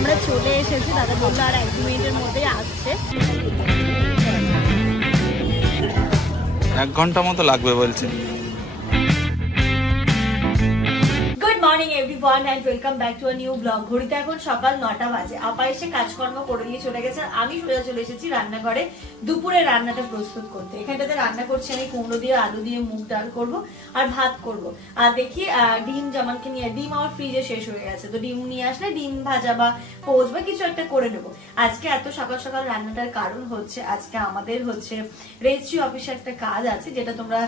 আমরা চলে এসেছি, দাদা বললো আর 1-2 মিনিটের মধ্যেই আসছে। 1 ঘন্টা মতো লাগবে বলছে। Morning everyone and welcome back to a new blog. ঘড়িতে এখন সকাল 9টা বাজে। আপা এসে কাজকর্ম করে দিয়ে চলে গেছে, আমি সোজা চলে এসেছি রান্নাঘরে দুপুরে রান্নাটা প্রস্তুত করতে। এখানটাতে রান্না করছি আমি কুমড়ো দিয়ে আলু দিয়ে মুগ ডাল করব আর ভাত করব। আর দেখি ডিম জামানকে নিয়ে, ডিম আমার ফ্রিজে শেষ হয়ে গেছে, তো ডিম নিয়ে আসলে ডিম ভাজা বা পোজ বা কিছু একটা করে নেব। আজকে এত সকাল সকাল রান্নাটার কারণ হচ্ছে আজকে আমাদের হচ্ছে রেজিস্ট্রি অফিসে একটা কাজ আছে, যেটা তোমরা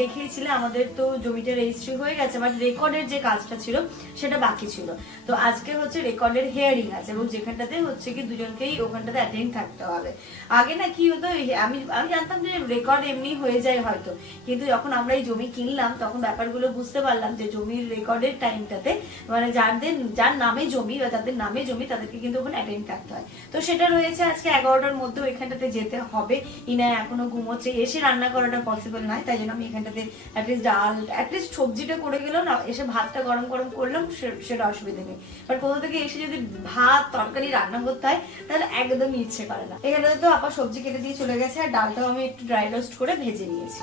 দেখিয়েছিলে। আমাদের তো জমিতে রেজিস্ট্রি হয়ে গেছে, বাট রেকর্ডের যে কাজটা ছিল সেটা বাকি ছিল। তো আজকে হচ্ছে রেকর্ডের হিয়ারিং আছে এবং যেখানটাতে হচ্ছে কি দুজনকেই ওখানটাতে অ্যাটেন্ড থাকতে হবে। আগে না কি হতো, আমি জানতাম যে রেকর্ড এমনি হয়ে যায় হয়তো, কিন্তু যখন আমরা এই জমি কিনলাম তখন ব্যাপারগুলো বুঝতে পারলাম যে জমির রেকর্ডের টাইমটাতে মানে যার নামে জমি বা যাদের নামে জমি তাদেরকে কিন্তু ওখানে অ্যাটেন্ড থাকতে হয়। তো সেটা রয়েছে আজকে 11টার মধ্যে ওইখানটাতে যেতে হবে। ইনা এখনো ঘুমোচ্ছে, এসে রান্না করাটা পসিবল নয়, তাই জন্য আমি এখানটাতে অ্যাটলিস্ট ডাল অ্যাটলিস্ট সবজিটা করে গেলেও না, এসে ভাতটা গরম গরম করলাম সেটা অসুবিধা নেই। বাট কোথা থেকে এসে যদি ভাত তরকারি রান্না করতে হয় তাহলে একদমই ইচ্ছে করে না। এখানে তো আপা সবজি কেটে দিয়ে চলে গেছে আর ডালটাও আমি একটু ড্রাই রোস্ট করে ভেজে নিয়েছি।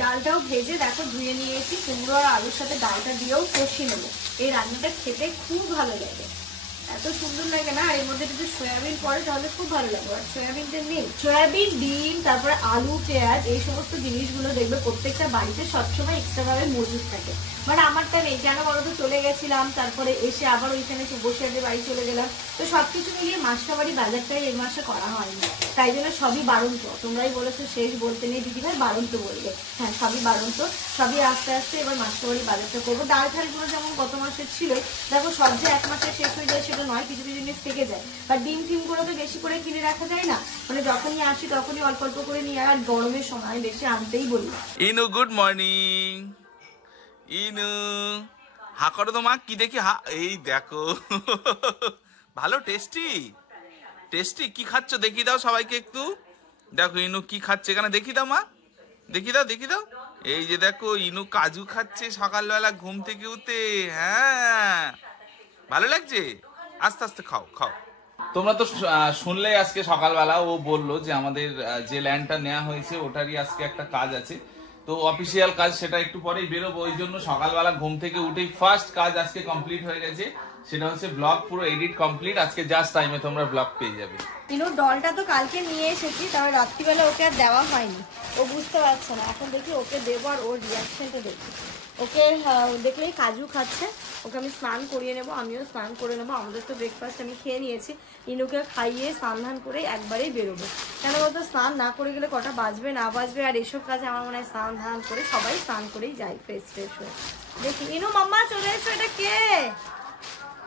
ডালটাও ভেজে দেখো ধুয়ে নিয়েছি, কুমড়ো আর আলুর সাথে ডালটা দিয়েও কষিয়ে নেবো। এই রান্নাটা খেতে খুব ভালো লাগে, এত সুন্দর লাগে না। আর এর মধ্যে যদি সয়াবিন পড়ে তাহলে খুব ভালো লাগবে। আর সয়াবিনটা নেই, সয়াবিন ডিম তারপরে আলু পেঁয়াজ এই সমস্ত জিনিসগুলো দেখবে প্রত্যেকটা বাড়িতে সবসময় এক্সট্রা ভাবে মজুদ থাকে। বাট আমারটা নেই কেন বলতো, চলে গেছিলাম, তারপরে এসে আবার ওইখানে বসিয়াদের বাড়ি চলে গেলাম। তো সবকিছু মিলিয়ে মাসকাবাড়ি বাজারটাই এই মাসে করা হয়নি, তাই জন্য সবই বাড়ন্ত। তোমরাই বলেছো শেষ বলতে নেই দিদি ভাই, বাড়ন্ত বলবে। হ্যাঁ সবই বাড়ন্ত, সবই আস্তে আস্তে এবার মাসকাবাড়ি বাজারটা করবো। ডাল ঠালগুলো যেমন গত মাসের ছিল, দেখো সব যে 1 মাসে শেষ হয়ে যায় সেটা নয়, কিছু কিছু জিনিস থেকে যায়। আর ডিম টিম গুলো তো বেশি করে কিনে রাখা যায় না, মানে যখনই আসি তখনই অল্প অল্প করে নিয়ে, আর গরমের সময় বেশি আনতেই বলি। ইনু গুড মর্নিং। ইনু হা করো তো মা, কি দেখি হা, এই দেখো ভালো টেস্টি টেস্টি। কি খাচ্ছ দেখি দাও সবাইকে একটু, দেখো ইনু কি খাচ্ছে এখানে, দেখি দাও মা, দেখি দাও দেখি দাও। এই যে দেখো ইনু কাজু খাচ্ছে সকালবেলা ঘুম থেকে উঠে। হ্যাঁ ভালো লাগছে, আস্তে আস্তে খাও খাও। তোমরা তো শুনলে আজকে সকালবেলা ও বললো যে আমাদের যে ল্যান্ডটা নেওয়া হয়েছে ওটারই আজকে একটা কাজ আছে, তো অফিসিয়াল কাজ, সেটা একটু পরেই বেরোবো। ওই জন্য সকালবেলা ঘুম থেকে উঠেই ফার্স্ট কাজ আজকে কমপ্লিট হয়ে গেছে, সেটা হচ্ছে ব্লগ পুরো এডিট কমপ্লিট। আজকে জাস্ট টাইমে তোমরা ব্লগ পেয়ে যাবে। ইনুর ডলটা তো কালকে নিয়ে এসেছি, তবে রাত্রিবেলা ওকে আর দেওয়া হয়নি, ও বুঝতে পারছে না। এখন দেখি ওকে দেবো আর ওর রিয়াকশনটা দেখি। ওকে দেখলেই কাজু খাচ্ছে, ওকে আমি স্নান করিয়ে নেবো, আমিও স্নান করে নেবো। আমাদের তো ব্রেকফাস্ট আমি খেয়ে নিয়েছি, ইনুকে খাইয়ে স্নান ধান করে একবারেই বেরোবো। কেন বলতো স্নান না করে গেলে কটা বাজবে না বাজবে, আর এসব কাজে আমার মনে হয় স্নান ধান করে সবাই স্নান করেই যায় ফ্রেশ ফ্রেশ হয়ে। দেখি ইনু মাম্মা চলে এসো, এটা কে,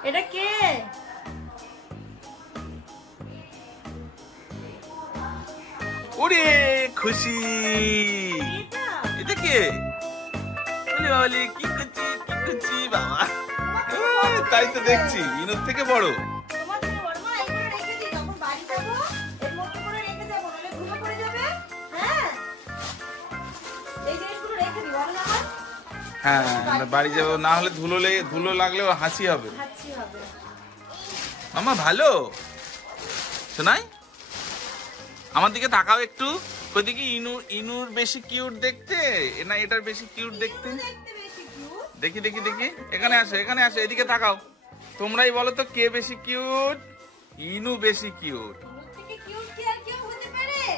এটা কে? ওরে খুশি, এটা কে? বলে কি করছি কি করছি বাবা, তাই তো দেখছি ইনুর থেকে বড়। হ্যাঁ বাড়ি যাবো, না হলে ধুলো লাগলেও হাসি হবে। মামা ভালো শোনাই, আমার দিকে তাকাও একটু, ওইদিকে ইনুর বেশি কিউট দেখতে না এটার বেশি কিউট দেখতে? দেখি দেখি দেখি, এখানে আসো এখানে আসো, এদিকে তাকাও। তোমরাই বলো তো কে বেশি কিউট? ইনু বেশি কিউট।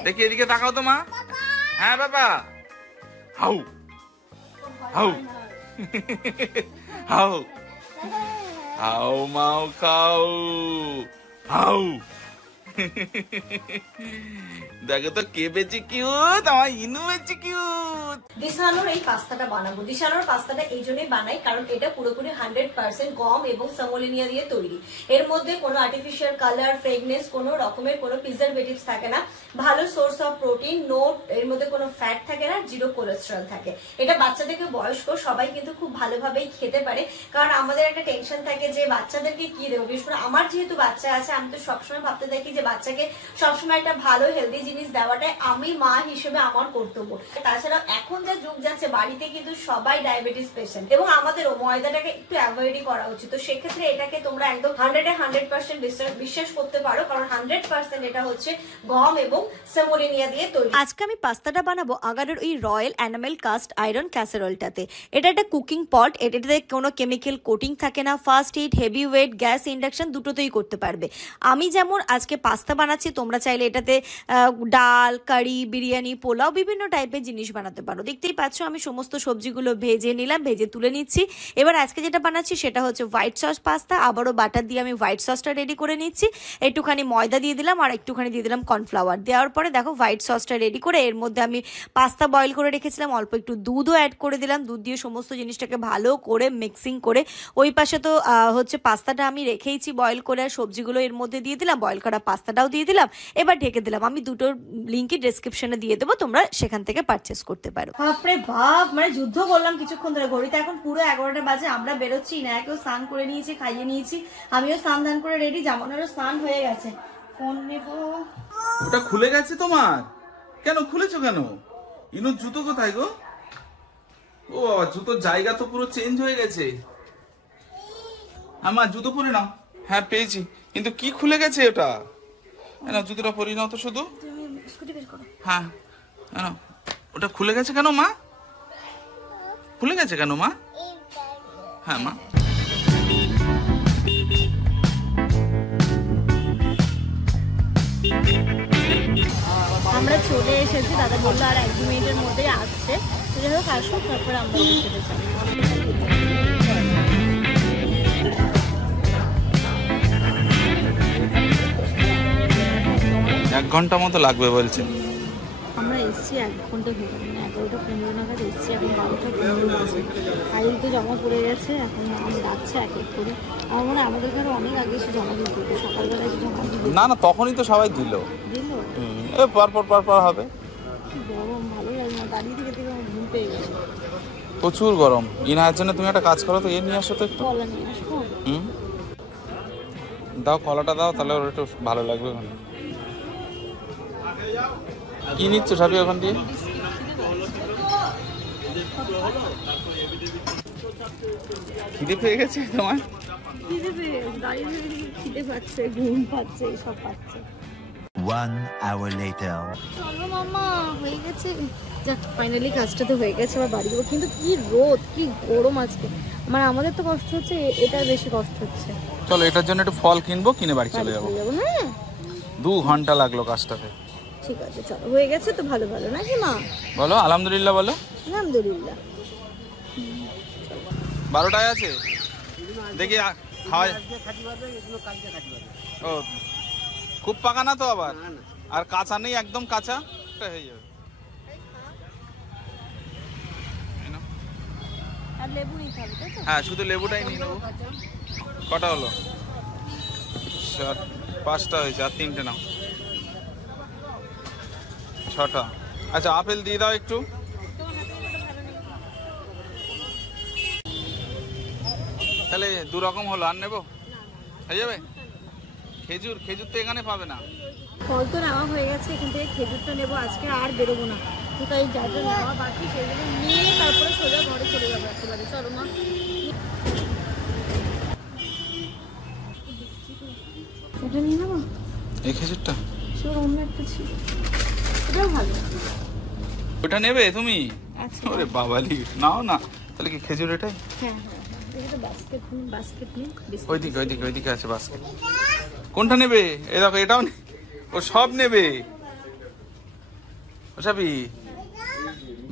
দেখি এদিকে তাকাও তো মা। হ্যাঁ বাবা, হাউ হাউ হাউ হাউ মাও খাও হাউ। দেখো তো কে বেশি কিউট, আমার ইনু বেশি কিউট। দিশানোর এই পাস্তাটা বানাবো। দিশানোর পাস্তাটা এই জন্যই বানাই কারণ এটা পুরোপুরি 100% গম এবং সামোলিনিয়া দিয়ে তৈরি। এর মধ্যে কোনো আর্টিফিশিয়াল কালার, ফ্রেগনেন্স, কোনো রকমের কোনো প্রিজারভেটিভস থাকে না। ভালো সোর্স অফ প্রোটিন, নো এর মধ্যে কোনো ফ্যাট থাকে না, জিরো কোলেস্টেরল থাকে। এটা বাচ্চা থেকে বয়স্ক সবাই কিন্তু খুব ভালোভাবেই খেতে পারে। কারণ আমাদের একটা টেনশন থাকে যে বাচ্চাদেরকে কি দেবো, বিশেষ করে আমার যেহেতু বাচ্চা আছে, আমি তো সবসময় ভাবতে থাকি যে বাচ্চাকে সবসময় একটা ভালো হেলদি জিনিস জিনিস দেওয়াটাই আমি মা হিসেবে আমার কর্তব্য। তাছাড়া এখন যা যুগ যাচ্ছে বাড়িতে কিন্তু সবাই ডায়াবেটিস পেশেন্ট এবং আমাদেরও ময়দাটাকে একটু অ্যাভয়েডই করা উচিত। তো সেক্ষেত্রে এটাকে তোমরা একদম 100% বিশ্বাস করতে পারো, কারণ 100% এটা হচ্ছে গম এবং সেমোলিনিয়া দিয়ে তৈরি। আজকে আমি পাস্তাটা বানাবো আগারের ওই রয়্যাল এনামেল কাস্ট আয়রন ক্যাসারোলটাতে। এটা একটা কুকিং পট, এটাতে কোনো কেমিক্যাল কোটিং থাকে না, fast heat, heavy weight, gas, induction দুটোতেই করতে পারবে। আমি যেমন আজকে পাস্তা বানাচ্ছি, তোমরা চাইলে এটাতে ডাল, কারি, বিরিয়ানি, পোলাও বিভিন্ন টাইপের জিনিস বানাতে পারো। দেখতেই পাচ্ছ আমি সমস্ত সবজিগুলো ভেজে নিলাম, ভেজে তুলে নিচ্ছি। এবার আজকে যেটা বানাচ্ছি সেটা হচ্ছে হোয়াইট সস পাস্তা। আবারও বাটার দিয়ে আমি হোয়াইট সসটা রেডি করে নিচ্ছি। একটুখানি ময়দা দিয়ে দিলাম আর একটুখানি দিয়ে দিলাম কর্নফ্লাওয়ার। দেওয়ার পরে দেখো হোয়াইট সসটা রেডি করে এর মধ্যে আমি পাস্তা বয়েল করে রেখেছিলাম, অল্প একটু দুধও অ্যাড করে দিলাম। দুধ দিয়ে সমস্ত জিনিসটাকে ভালো করে মিক্সিং করে ওই পাশে তো হচ্ছে পাস্তাটা আমি রেখেইছি বয়েল করে, আর সবজিগুলো এর মধ্যে দিয়ে দিলাম, বয়েল করা পাস্তাটাও দিয়ে দিলাম। এবার ঢেকে দিলাম। আমি দুটোর লিঙ্কই ডেসক্রিপশনে দিয়ে দেবো, তোমরা সেখান থেকে পারচেস করতে পারো। বাপরে বাপ, মানে যুদ্ধ করলাম কিছুক্ষণ ধরে। ঘড়িতে এখন পুরো 11টা বাজে, আমরা বেরোচ্ছি না। কেউ স্নান করে নিয়েছি, খাইয়ে নিয়েছি, আমিও স্নান দান করে রেডি, জামানেরও স্নান হয়ে গেছে। ফোন নেবো। ওটা খুলে গেছে তোমার? কেন খুলেছো কেন? ইনুর জুতো কোথায় গো? ও বাবা, জুতোর জায়গা তো পুরো চেঞ্জ হয়ে গেছে। আমার জুতো পরে নাও। হ্যাঁ পেয়েছি, কিন্তু কি খুলে গেছে ওটা? না জুতোটা পরি নাও তো শুধু। হ্যাঁ না, ওটা খুলে গেছে কেন মা? খুলে গেছে কেন মা? হ্যাঁ মা, আমরা চলে এসেছি, দাদা বললো আর 1-2 মিনিটের মধ্যেই আসছে। যাই হোক আসুক, তারপরে আমরা খেতে চাই। 1 ঘন্টা মতো লাগবে বলছে। আমরা এসছি 1 ঘন্টা হয়ে গেল, 11:15 নাগাদ এসছি, এখন 12:15 বাজে। ফাইল তো জমা পড়ে গেছে, এখন যাচ্ছে এক এক করে। আমার মনে হয় আমাদের ঘরে অনেক আগে এসে জমা দিয়ে দিল, সকালবেলা এসে জমা দিয়ে না না, তখনই তো সবাই দিল। পর হবে। গরম ভালো লাগে না, দাঁড়িয়ে থেকে থেকে আমার ঘুম পেয়ে গেছে। প্রচুর গরম। ইনার জন্য তুমি একটা কাজ করো তো, নিয়ে আসো তো একটু। কলা নিয়ে আসবো। দাও, কলাটা দাও, তাহলে ওর একটু ভালো লাগবে। কি নিচ্ছ সবই ওখান দিয়ে? খিদে পেয়ে গেছে তোমার? খিদে পাচ্ছে, ঘুম পাচ্ছে, সব পাচ্ছে। 1 hour later. চলো মামা, হয়ে গেছে। যাক, ফাইনালি কাজটা তো হয়ে গেছে, আবার বাড়ি যাবো। কিন্তু কি রোদ, কি গরম আজকে। মানে আমাদের তো কষ্ট হচ্ছে, এটা বেশি কষ্ট হচ্ছে। চলো, এটার জন্য একটু ফল কিনবো, কিনে বাড়ি চলে যাবো। হ্যাঁ 2 ঘন্টা লাগলো কাজটাতে। ঠিক আছে, চলো, হয়ে গেছে তো ভালো ভালো নাকি মা? বলো আলহামদুলিল্লাহ, বলো আলহামদুলিল্লাহ। 12টায় আছে দেখি খাওয়া। ও খুব পাকা না তো আবার, আর কাঁচা নেই, একদম কাঁচা হয়ে যাবে। আর লেবু নিতে হবে তাই তো? হ্যাঁ, শুধু লেবুটাই নিয়ে নেবো। কটা হলো? 5টা হয়েছে, আর 3টে নাও। 6টা। আচ্ছা, আপেল দিয়ে দাও একটু। তাহলে 2 রকম হলো, আর নেবো? হয়ে যাবে। খেজুর তো এখানে পাবে না। ফল তো নেওয়া হয়ে গেছে, এখান থেকে খেজুরটা নেবো। আজকে আর বেরোবো না, তাই যা যা নেওয়া বাকি সেগুলো নিয়ে তারপরে সোজা ঘরে চলে যাবো একেবারে। চলো মা। এটা নিয়ে নেবো, এই খেজুরটা অন্য একটা ছিল, এটাও ভালো। ওটা নেবে তুমি? আচ্ছা ওরে বাবালি, নাও না। তাহলে কি খেজুর এটাই? হ্যাঁ হ্যাঁ হ্যাঁ, এটা বাস্কেট নিন। ওইদিকে আছে বাস্কেট। কোনটা নেবে? এই দেখো, এটাও ও সব নেবে। ও সবই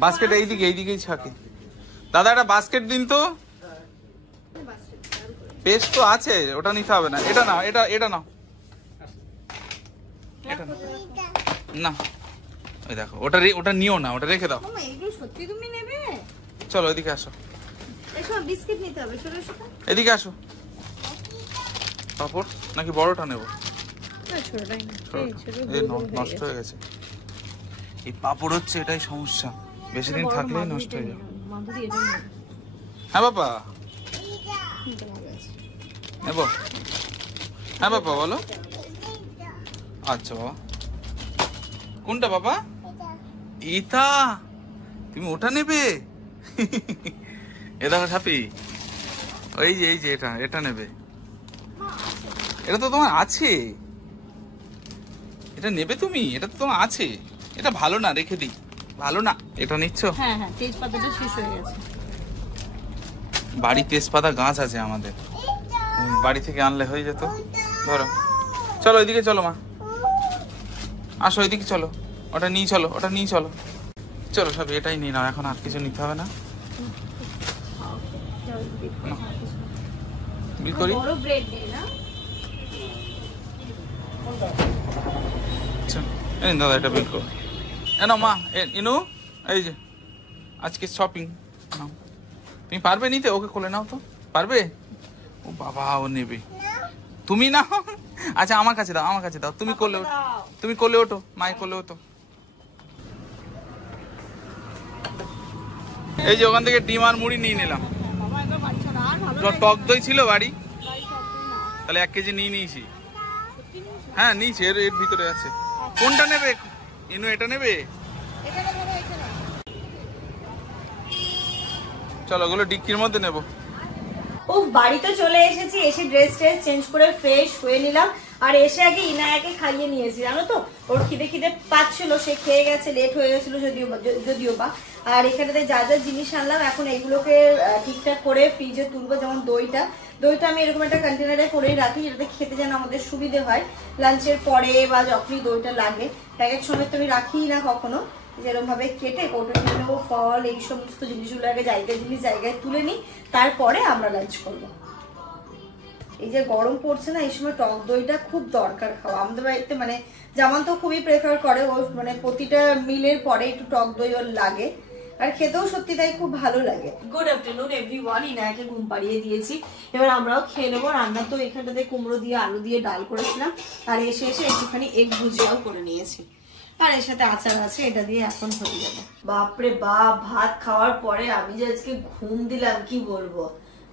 বাস্কেট এইদিকেই থাকে। দাদা, একটা বাস্কেট দিন তো। পেস্ট তো আছে, ওটা নিতে হবে না। এটা নাও, এটা নাও। না, ওই দেখো, ওটা নিও না, ওটা রেখে দাও। এইগুলো সত্যি তুমি নেবে? চলো এদিকে আসো। এসো, বিস্কিট নিতে হবে, চলো এসো। এদিকে আসো। পাপড় নাকি বড়টা নেবো? ছোটটাই না, নষ্ট হয়ে গেছে। এই পাপড় হচ্ছে এটাই সমস্যা, বেশি দিন থাকলেই নষ্ট হয়ে যাবে। হ্যাঁ বাবা, নেবো? হ্যাঁ বাবা বলো। আচ্ছা বাবা, কোনটা বাবা? এটা তুমি ওটা নেবে? এ দেখো ছাপি, এই যে এটা নেবে। এটা তো তোমার আছে, এটা নেবে তুমি? এটা তো তোমার আছে, এটা ভালো না, রেখে দিই। ভালো না, এটা নিচ্ছ? হ্যাঁ হ্যাঁ, তেজপাতাটা শেষ হয়ে গেছে। বাড়ি তেজপাতা গাছ আছে আমাদের, বাড়ি থেকে আনলে হয়ে যেত। ধরো, চলো ওইদিকে চলো মা, আসো ওইদিকে চলো, ওটা নিয়ে চলো, ওটা নিয়ে চলো। চলো সব এটাই নিয়ে নাও, এখন আর কিছু নিতে হবে না। বিল করি। বড় ব্রেড নেই না? দাদা এটা বিল করো। নাও মা, ইনু এই যে আজকে শপিং নাও। তুমি পারবে নিতে? ওকে কোলে নাও তো, পারবে? ও বাবা, ও নেবে। তুমি নাও। আচ্ছা আমার কাছে দাও, আমার কাছে দাও। তুমি কোলে ওঠো, তুমি কোলে ওঠো, মায়ের কোলে ওঠো। এই যে ওখান থেকে ডিম আর মুড়ি নিয়ে নিলাম। টক দই ছিল বাড়ি, তাহলে 1 কেজি নিয়ে নিয়েছি। হ্যাঁ নিয়েছি, এর ভিতরে আছে। কোনটা নেবে ইনু? এটা নেবে? চলো ওগুলো ডিক্কির মধ্যে নেবো। ও বাড়িতে চলে এসেছি, এসে ড্রেস চেঞ্জ করে ফ্রেশ হয়ে নিলাম। আর এসে আগে ইনায়াকে খাইয়ে নিয়েছি, জানো তো, ওর খিদে পাচ্ছিল, সে খেয়ে গেছে, লেট হয়ে গেছিল যদিও বা। আর এখানে যা যা জিনিস আনলাম, এখন এইগুলোকে ঠিকঠাক করে ফ্রিজে তুলবো। যেমন দইটা আমি এরকম একটা কন্টেনারে করেই রাখি, যেটাতে খেতে যেন আমাদের সুবিধে হয় লাঞ্চের পরে বা যখনই দইটা লাগে। প্যাকেট সময় তো আমি রাখি না কখনো, যেরকম ভাবে কেটে কৌটো নিয়ে নেবো। ফল এই সমস্ত জিনিসগুলো আগে জায়গায় তুলে নিই, তারপরে আমরা লাঞ্চ করবো। এই যে গরম পড়ছে না, এই সময় টক দইটা খুব দরকার খাওয়া। আমাদের বাড়িতে মানে জামান তো খুবই প্রেফার করে, ও মানে প্রতিটা মিলের পরে একটু টক দই ওর লাগে, আর খেতেও সত্যি তাই খুব ভালো লাগে। গুড আফটারনুন এভরিওয়ান, ইনায়াকে ঘুম পাড়িয়ে দিয়েছি, এবার আমরাও খেয়ে নেবো। রান্না তো এখানটাতে কুমড়ো দিয়ে আলু দিয়ে ডাল করেছিলাম, আর এসে একটুখানি এগ ভুজিয়াও করে নিয়েছি, আর এর সাথে আচার আছে, এটা দিয়ে এখন হয়ে যাবে। বাপরে বাপ, ভাত খাওয়ার পরে আমি যে আজকে ঘুম দিলাম কি বলবো,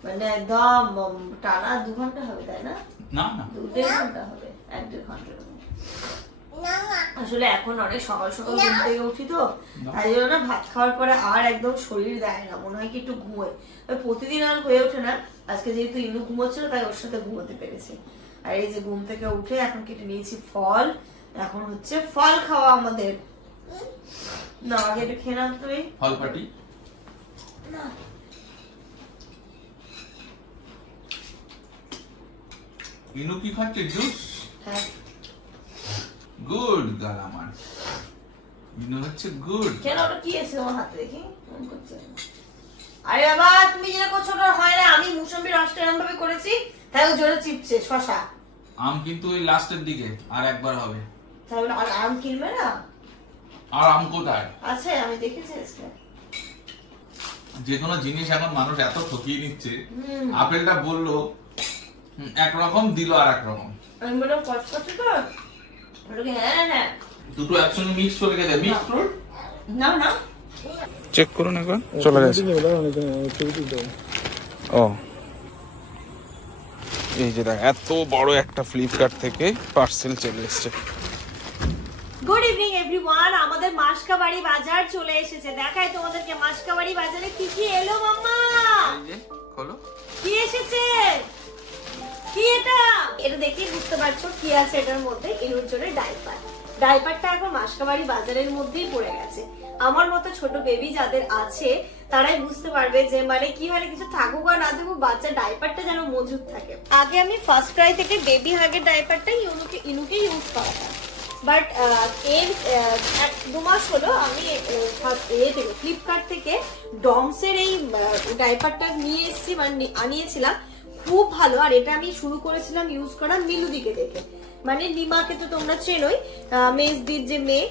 মানে একদম টানা 2 ঘন্টা হবে, তাই না? না না, 2-1.5 ঘন্টা হবে, 1-1.5 ঘন্টা। আসলে এখন অনেক সকাল সকাল ঘুম থেকে উঠি তো, তাই জন্য না ভাত খাওয়ার পরে আর একদম শরীর দেয় না, মনে হয় কি একটু ঘুমোয়। প্রতিদিন আর হয়ে ওঠে না, আজকে যেহেতু ইনু ঘুমোচ্ছিল তাই ওর সাথে ঘুমোতে পেরেছি। আর এই যে ঘুম থেকে উঠে এখন কেটে নিয়েছি ফল, এখন হচ্ছে ফল খাওয়া আমাদের। না আগে একটু খেয়ে নাও তুমি ফল পাটি। ইনু কি খাচ্ছে? জুস? হ্যাঁ। গুড গাল আমার, ইনু হচ্ছে গুড। কেন ওটা কি আছে তোমার হাতে দেখি? আরে বাবা তুমি যেটা করছো ওটা হয় না, আমি মুসম্বি রসটা এরকম ভাবে করেছি তাই ও জোরে চিপছে। শশা আম কিন্তু ওই লাস্টের দিকে আর একবার হবে, তাহলে আর আম কিনবে না? আর আম কোথায় আছে? আমি দেখেছি আজকে। যে কোনো জিনিস এখন মানুষ এত ঠকিয়ে নিচ্ছে। আপেলটা বললো একরকম, দিল আর একরকম। আমি বললাম কচকচে তো, হ্যাঁ হ্যাঁ দুটো একসঙ্গে মিক্স করে গেছে। মিক্স ফ্রুট না না, চেক করুন একবার, চলে গেছে। ও এই যে দেখ, এত বড় একটা ফ্লিপকার্ট থেকে পার্সেল চলে এসেছে। গুড ইভিনিং এভরিওয়ান, আমাদের মাসকাবাড়ি বাজার চলে এসেছে। দেখাই তোমাদেরকে মাসকাবাড়ি বাজারে কি কি এলো। মাম্মা এই যে খোলো, কি এসেছে, কি এটা? এটা দেখেই বুঝতে পারছো কি আছে এটার মধ্যে। ইনুর জন্য ডাইপারটা এখন মাসকাবাড়ি বাজারের মধ্যেই পড়ে গেছে। আমার মতো ছোট বেবি যাদের আছে তারাই বুঝতে পারবে যে মানে কি হয়, কিছু থাকুক আর না থাকুক বাচ্চা ডাইপারটা যেন মজুদ থাকে। আগে আমি ফার্স্ট ক্রাই থেকে বেবি হাগের ডাইপারটাই ইনুকে ইউজ করাতাম, বাট এর 1-2 মাস হলো আমি ফ্লিপকার্ট থেকে ডমসের এই ডাইপারটা নিয়ে এসেছি, মানে আনিয়েছিলাম, খুব ভালো। আর এটা আমি শুরু করেছিলাম ইউজ করা মিলুদিকে দেখে, মানে নিমাকে তো তোমরা চেনোই, মেজদির যে মেয়ে,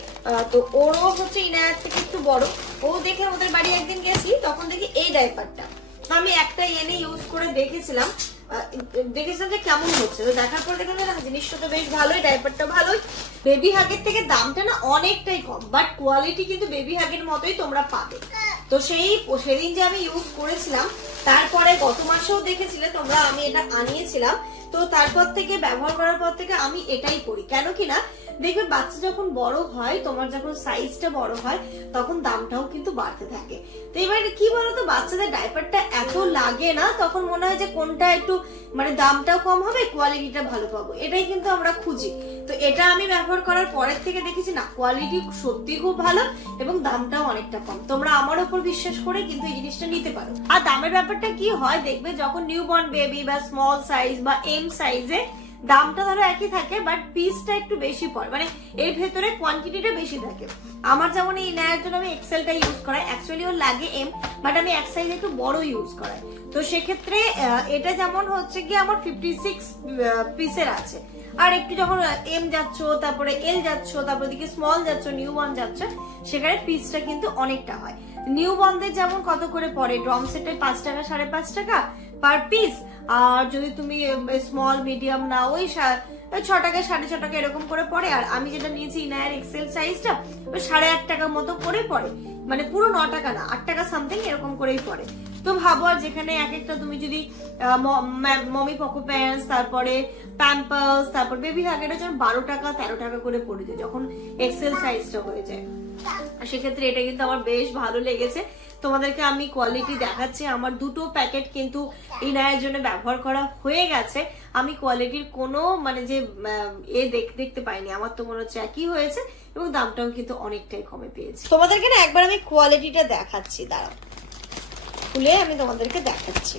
তো ওরও হচ্ছে ইনায়ার থেকে একটু বড়। ও দেখে ওদের বাড়ি একদিন গেছি, তখন দেখি এই ডাইপারটা আমি একটা এনে ইউজ করে দেখেছিলাম যে কেমন হচ্ছে। তো দেখার পর দেখলাম যে জিনিসটা তো বেশ ভালোই, ডাইপারটা ভালোই। বেবি হাগের থেকে দামটা না অনেকটাই কম, বাট কোয়ালিটি কিন্তু বেবি হাগের মতোই তোমরা পাবে। তো সেদিন যে আমি ইউজ করেছিলাম তারপরে গত মাসেও দেখেছিলে তোমরা আমি এটা আনিয়েছিলাম, তো তারপর থেকে ব্যবহার করার পর থেকে আমি এটাই পরি। কেন কিনা দেখবে বাচ্চা যখন বড় হয়, তোমার যখন সাইজটা বড় হয়, তখন দামটাও কিন্তু বাড়তে থাকে। তো এবারে কি বলতো, বাচ্চাদের ডাইপারটা এত লাগে না, তখন মনে হয় যে কোনটা একটু মানে দামটাও কম হবে, কোয়ালিটিটা ভালো পাবো, এটাই কিন্তু আমরা খুঁজি। তো এটা আমি ব্যবহার করার পরের থেকে দেখেছি না, কোয়ালিটি সত্যি খুব ভালো এবং দামটাও অনেকটা কম। তোমরা আমার উপর বিশ্বাস করে কিন্তু এই জিনিসটা নিতে পারো। আর দামের ব্যাপারটা কি হয় দেখবে, যখন নিউবর্ন বেবি বা স্মল সাইজ বা এম সাইজে দামটা ধরো একই থাকে, বাট পিসটা একটু বেশি পড়ে, মানে এর ভেতরে কোয়ান্টিটিটা বেশি থাকে। আমার যেমন এই নেয়ার জন্য আমি এক্সেলটা ইউজ করাই, অ্যাকচুয়ালি ওর লাগে এম, বাট আমি এক সাইজ একটু বড় ইউজ করাই। তো সেক্ষেত্রে এটা যেমন হচ্ছে কি আমার 56 পিসের আছে, আর একটু যখন এম যাচ্ছ, তারপরে এল যাচ্ছ, তারপর দিকে স্মল যাচ্ছ, নিউবর্ন যাচ্ছ, সেখানে পিসটা কিন্তু অনেকটা হয়। নিউবর্নদের যেমন কত করে পড়ে, ড্রম সেটে 5 টাকা 5.5 টাকা পার পিস, আর যদি তুমি স্মল মিডিয়াম না ওই 6 টাকা 6.5 টাকা এরকম করে পড়ে। আর আমি যেটা নিয়েছি ইনায়ার এক্সেল সাইজটা ওই 8.5 টাকার মতো করে পড়ে, মানে পুরো 9 টাকা না, 8 টাকা সামথিং এরকম করেই পড়ে। তো ভাবো, আর যেখানে এক একটা তুমি যদি মমি পকো প্যান্টস, তারপরে প্যাম্পার্স, তারপর বেবি হাগ, এটা যখন 12 টাকা 13 টাকা করে পড়ে যায় যখন এক্সেল সাইজটা হয়ে যায়। সেক্ষেত্রে এটা কিন্তু আমার বেশ ভালো লেগেছে। তোমাদেরকে আমি কোয়ালিটি দেখাচ্ছি, আমার দুটো প্যাকেট কিন্তু ইনায়ের জন্য ব্যবহার করা হয়ে গেছে। আমি কোয়ালিটির কোনো মানে যে দেখতে পাইনি, আমার তো মনে হচ্ছে একই হয়েছে এবং দামটাও কিন্তু অনেকটাই কমে পেয়েছি। তোমাদেরকে না একবার আমি কোয়ালিটিটা দেখাচ্ছি, দাঁড়াও খুলে আমি তোমাদেরকে দেখাচ্ছি।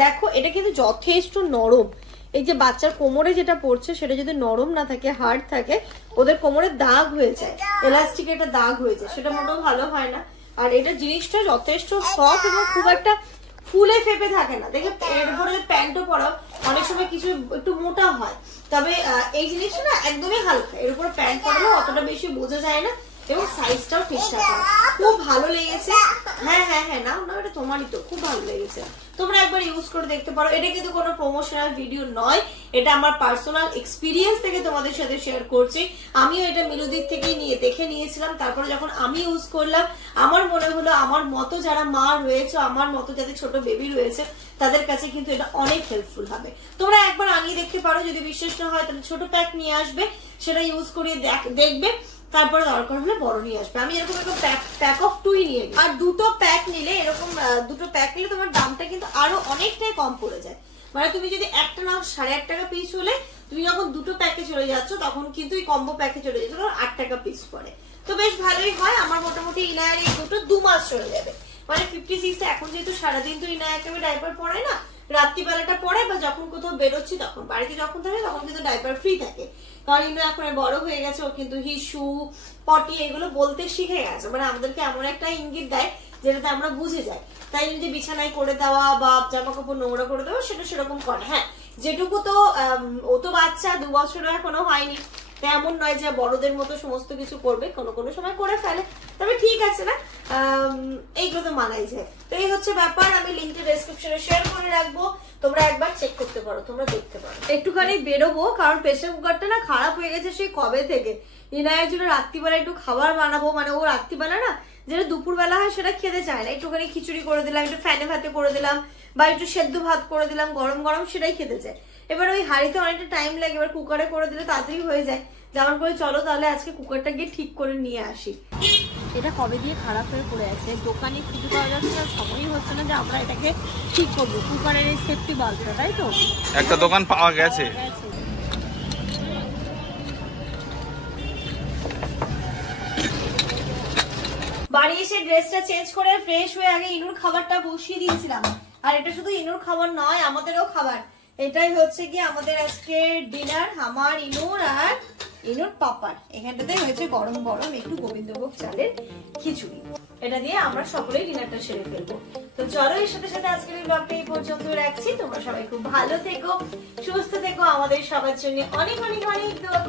দেখো এটা কিন্তু যথেষ্ট নরম। এই যে বাচ্চার কোমরে যেটা পড়ছে সেটা যদি নরম না থাকে, হার্ড থাকে, ওদের কোমরে দাগ হয়ে যায়, এলাস্টিক একটা দাগ হয়ে যায়, সেটা মোটেও ভালো হয় না। আর এটা জিনিসটা যথেষ্ট সফট এবং খুব একটা ফুলে ফেপে থাকে না। দেখে এর উপরে প্যান্টও পরাও অনেক সময় কিছু একটু মোটা হয়, তবে এই জিনিসটা না একদমই হালকা, এর উপরে প্যান্ট পরালে অতটা বেশি বোঝা যায় না এবং সাইজটাও ঠিকঠাক হয়। খুব ভালো লেগেছে। হ্যাঁ হ্যাঁ হ্যাঁ, নাও না, এটা তোমারই তো, খুব ভালো লেগেছে। তোমরা একবার ইউজ করে দেখতে পারো। এটা কিন্তু কোনো প্রমোশনাল ভিডিও নয়, এটা আমার পার্সোনাল এক্সপিরিয়েন্স থেকে তোমাদের সাথে শেয়ার করছি। আমিও এটা মিলুদির থেকেই দেখে নিয়েছিলাম, তারপরে যখন আমি ইউজ করলাম আমার মনে হলো আমার মতো যারা মা রয়েছে, আমার মতো যাদের ছোট বেবি রয়েছে, তাদের কাছে কিন্তু এটা অনেক হেল্পফুল হবে। তোমরা একবার আনিয়ে দেখতে পারো, যদি বিশ্বাস না হয় তাহলে ছোট প্যাক নিয়ে আসবে, সেটা ইউজ করিয়ে দেখবে, তারপরে দরকার হলে বড় নিয়ে আসবে। আমি এরকম একটা প্যাক অফ 2 নিয়ে নিই। আর দুটো প্যাক নিলে, এরকম দুটো প্যাক নিলে তোমার দামটা কিন্তু আরো অনেকটাই কম পড়ে যায়। মানে তুমি যদি একটা নাও 8.5 টাকা পিস হলে, তুমি যখন দুটো প্যাকে চলে যাচ্ছ তখন কিন্তু এই কম্বো প্যাকে চলে যাচ্ছ, তখন 8 টাকা পিস পড়ে। তো বেশ ভালোই হয়। আমার মোটামুটি ইনায়ার এই দুটো 2 মাস চলে যাবে। মানে 56 এখন যেহেতু সারাদিন তো ইনায়াকে আমি ডাইপার পরাই না, রাত্রিবেলাটা পড়াই বা যখন কোথাও বেরোচ্ছি তখন, বাড়িতে যখন থাকে তখন কিন্তু ডাইপার ফ্রি থাকে। কারণ ইনো এখন বড় হয়ে গেছে, ও কিন্তু হিসু পটি এগুলো বলতে শিখে গেছে, মানে আমাদেরকে এমন একটা ইঙ্গিত দেয় যেটাতে আমরা বুঝে যাই। তাই যে বিছানায় করে দেওয়া বা জামা কাপড় নোংরা করে দেওয়া সেটা সেরকম করে। হ্যাঁ, যেটুকু তো ও তো বাচ্চা, 2 বছরও এখনো হয়নি, এমন নয় যে বড়দের মতো সমস্ত কিছু করবে, কোনো কোনো সময় করে ফেলে, তবে ঠিক আছে না, এইগুলো তো মানাই যায়। তো এই হচ্ছে ব্যাপার। আমি লিঙ্কটা ডেসক্রিপশনে শেয়ার করে রাখবো, তোমরা একবার চেক করতে পারো, তোমরা দেখতে পারো। একটুখানি বেরোবো, কারণ প্রেসার কুকারটা না খারাপ হয়ে গেছে সেই কবে থেকে। ইনায়ের জন্য রাত্রিবেলা একটু খাবার বানাবো, মানে ও রাত্রিবেলা না যেটা দুপুরবেলা হয় সেটা খেতে চায় না, একটুখানি খিচুড়ি করে দিলাম, একটু ফ্যানে ভাতে করে দিলাম বা একটু সেদ্ধ ভাত করে দিলাম গরম গরম, সেটাই খেতে চায়। এবার ওই হাঁড়িতে অনেকটা টাইম লাগে, এবার কুকারে করে দিলে তাড়াতাড়ি হয়ে যায়। যেমন করে চলো তাহলে আজকে কুকারটা গিয়ে ঠিক করে নিয়ে আসি। এটা কবে দিয়ে খারাপ হয়ে পড়ে আছে, দোকানে কিছু পাওয়া যাচ্ছে না, সময়ই হচ্ছে না যে আমরা এটাকে ঠিক করবো। কুকারের এই সেফটি বাল্বটা, তাই তো একটা দোকান পাওয়া গেছে। বাড়ি এসে ড্রেসটা চেঞ্জ করে ফ্রেশ হয়ে আগে ইনুর খাবারটা বসিয়ে দিয়েছিলাম। আর এটা শুধু ইনুর খাবার নয়, আমাদেরও খাবার। এটাই হচ্ছে কি আমাদের আজকে ডিনার, আমার ইনুর আর ইনুর পাপার। এখানটাতে হয়েছে গরম গরম একটু গোবিন্দভোগ চালের খিচুড়ি, এটা দিয়ে আমরা সকলেই ডিনারটা সেরে ফেলবো। তো চলো, এর সাথে সাথে আজকের এই ব্লগটা এই পর্যন্ত রাখছি। তোমরা সবাই খুব ভালো থেকো, সুস্থ থেকো, আমাদের সবার জন্য অনেক অনেক অনেক দোয়া